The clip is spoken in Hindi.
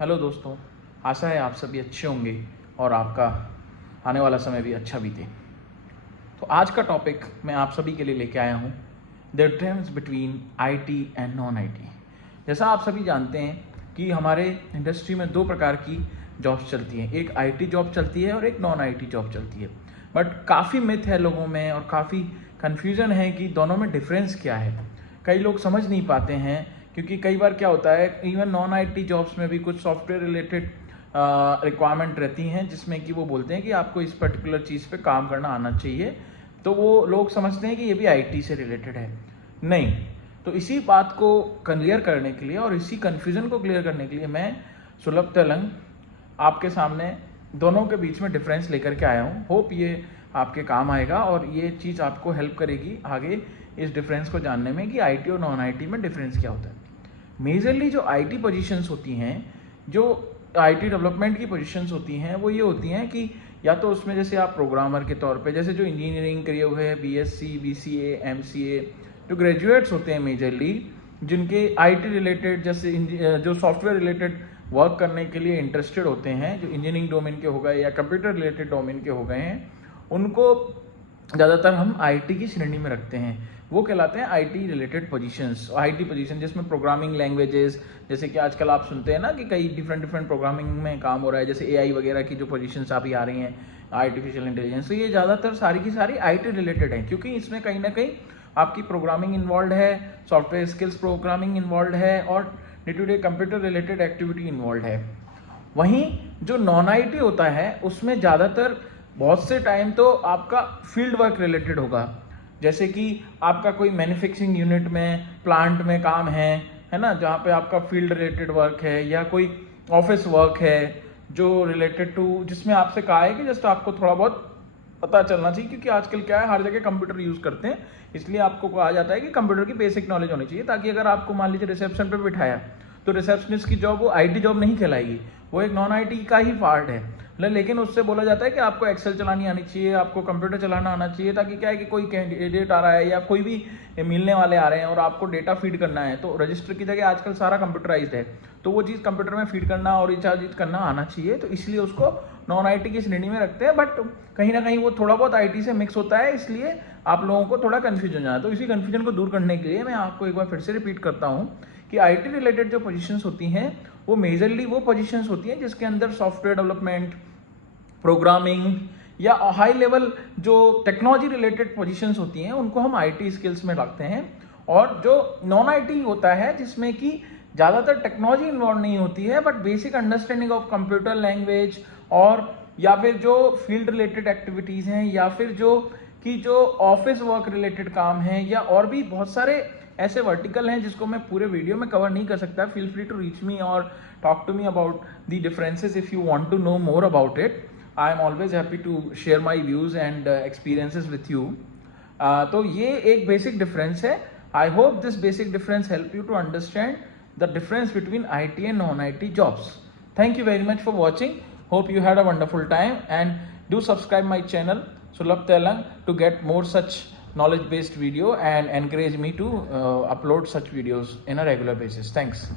हेलो दोस्तों, आशा है आप सभी अच्छे होंगे और आपका आने वाला समय भी अच्छा बीते। तो आज का टॉपिक मैं आप सभी के लिए लेके आया हूँ, the difference between IT and non IT. जैसा आप सभी जानते हैं कि हमारे इंडस्ट्री में दो प्रकार की जॉब्स चलती हैं, एक आईटी जॉब चलती है और एक नॉन आईटी जॉब चलती है। बट काफ़ी मिथ है लोगों में और काफ़ी कन्फ्यूज़न है कि दोनों में डिफरेंस क्या है। कई लोग समझ नहीं पाते हैं क्योंकि कई बार क्या होता है, इवन नॉन आईटी जॉब्स में भी कुछ सॉफ्टवेयर रिलेटेड रिक्वायरमेंट रहती हैं जिसमें कि वो बोलते हैं कि आपको इस पर्टिकुलर चीज़ पे काम करना आना चाहिए, तो वो लोग समझते हैं कि ये भी आईटी से रिलेटेड है। नहीं, तो इसी बात को क्लियर करने के लिए और इसी कन्फ्यूज़न को क्लियर करने के लिए मैं सुलभ तेलंग आपके सामने दोनों के बीच में डिफरेंस लेकर के आया हूँ। होप ये आपके काम आएगा और ये चीज़ आपको हेल्प करेगी आगे इस डिफरेंस को जानने में कि आईटी और नॉन आईटी में डिफरेंस क्या होता है। मेजरली जो आईटी पोजीशंस होती हैं, जो आईटी डेवलपमेंट की पोजीशंस होती हैं, वो ये होती हैं कि या तो उसमें जैसे आप प्रोग्रामर के तौर पे, जैसे जो इंजीनियरिंग करे हुए है, बीएससी, बीसीए, एमसीए, जो ग्रेजुएट्स होते हैं मेजरली, जिनके आईटी रिलेटेड जैसे जो सॉफ्टवेयर रिलेटेड वर्क करने के लिए इंटरेस्टेड होते हैं, जो इंजीनियरिंग डोमेन के हो गए या कंप्यूटर रिलेटेड डोमेन के हो गए हैं, उनको ज़्यादातर हम आईटी की श्रेणी में रखते हैं। वो कहलाते हैं IT related positions. IT position जिसमें प्रोग्रामिंग लैंग्वेजेस, जैसे कि आजकल आप सुनते हैं ना कि कई डिफरेंट प्रोग्रामिंग में काम हो रहा है, जैसे एआई वगैरह की जो पोजीशंस अभी आ रही हैं, आर्टिफिशियल इंटेलिजेंस, तो ये ज़्यादातर सारी की सारी आईटी रिलेटेड है क्योंकि इसमें कहीं ना कहीं आपकी प्रोग्रामिंग इन्वॉल्व है, सॉफ्टवेयर स्किल्स प्रोग्रामिंग इन्वॉल्व है और day to day computer related activity involve है। वहीं जो नॉन आईटी होता है उसमें ज़्यादातर बहुत से टाइम तो आपका फील्ड वर्क रिलेटेड होगा, जैसे कि आपका कोई मैन्युफैक्चरिंग यूनिट में, प्लांट में काम है ना, जहाँ पे आपका फील्ड रिलेटेड वर्क है, या कोई ऑफिस वर्क है जो रिलेटेड टू, जिसमें आपसे कहा है कि जस्ट आपको थोड़ा बहुत पता चलना चाहिए, क्योंकि आजकल क्या है, हर जगह कंप्यूटर यूज़ करते हैं, इसलिए आपको कहा जाता है कि कंप्यूटर की बेसिक नॉलेज होनी चाहिए, ताकि अगर आपको मान लीजिए रिसेप्शन पे बिठाया तो रिसेप्शनिस्ट की जॉब वो आईटी जॉब नहीं कहलाएगी, वो एक नॉन आईटी का ही पार्ट है। लेकिन उससे बोला जाता है कि आपको एक्सेल चलानी आनी चाहिए, आपको कंप्यूटर चलाना आना चाहिए, ताकि क्या है कि कोई कैंडिडेट आ रहा है या कोई भी मिलने वाले आ रहे हैं और आपको डेटा फीड करना है, तो रजिस्टर की जगह आजकल सारा कंप्यूटराइज्ड है, तो वो चीज़ कंप्यूटर में फीड करना और रिचार्ज करना आना चाहिए, तो इसलिए उसको नॉन आईटी की श्रेणी में रखते हैं। बट कहीं ना कहीं वो थोड़ा बहुत आईटी से मिक्स होता है, इसलिए आप लोगों को थोड़ा कन्फ्यूजन हो जाता है। तो इसी कन्फ्यूजन को दूर करने के लिए मैं आपको एक बार फिर से रिपीट करता हूँ कि आईटी रिलेटेड जो पोजीशंस होती हैं वो मेजरली वो पोजीशंस होती हैं जिसके अंदर सॉफ्टवेयर डेवलपमेंट, प्रोग्रामिंग या हाई लेवल जो टेक्नोलॉजी रिलेटेड पोजीशंस होती हैं उनको हम आईटी स्किल्स में रखते हैं। और जो नॉन आईटी होता है जिसमें कि ज़्यादातर टेक्नोलॉजी इन्वॉल्व नहीं होती है, but basic understanding of computer language, और या फिर जो फील्ड रिलेटेड एक्टिविटीज़ हैं, या फिर जो ऑफिस वर्क रिलेटेड काम है, या और भी बहुत सारे ऐसे वर्टिकल हैं जिसको मैं पूरे वीडियो में कवर नहीं कर सकता। Feel free to reach me or talk to me about the differences if you want to know more about it. I am always happy to share my views and experiences with you. तो ये एक बेसिक डिफरेंस है। I hope this basic difference help you to understand the difference between IT and non-IT jobs. Thank you very much for watching. Hope you had a wonderful time, and do subscribe my channel Sulabh Telang to get more such knowledge based video and encourage me to upload such videos in a regular basis. Thanks.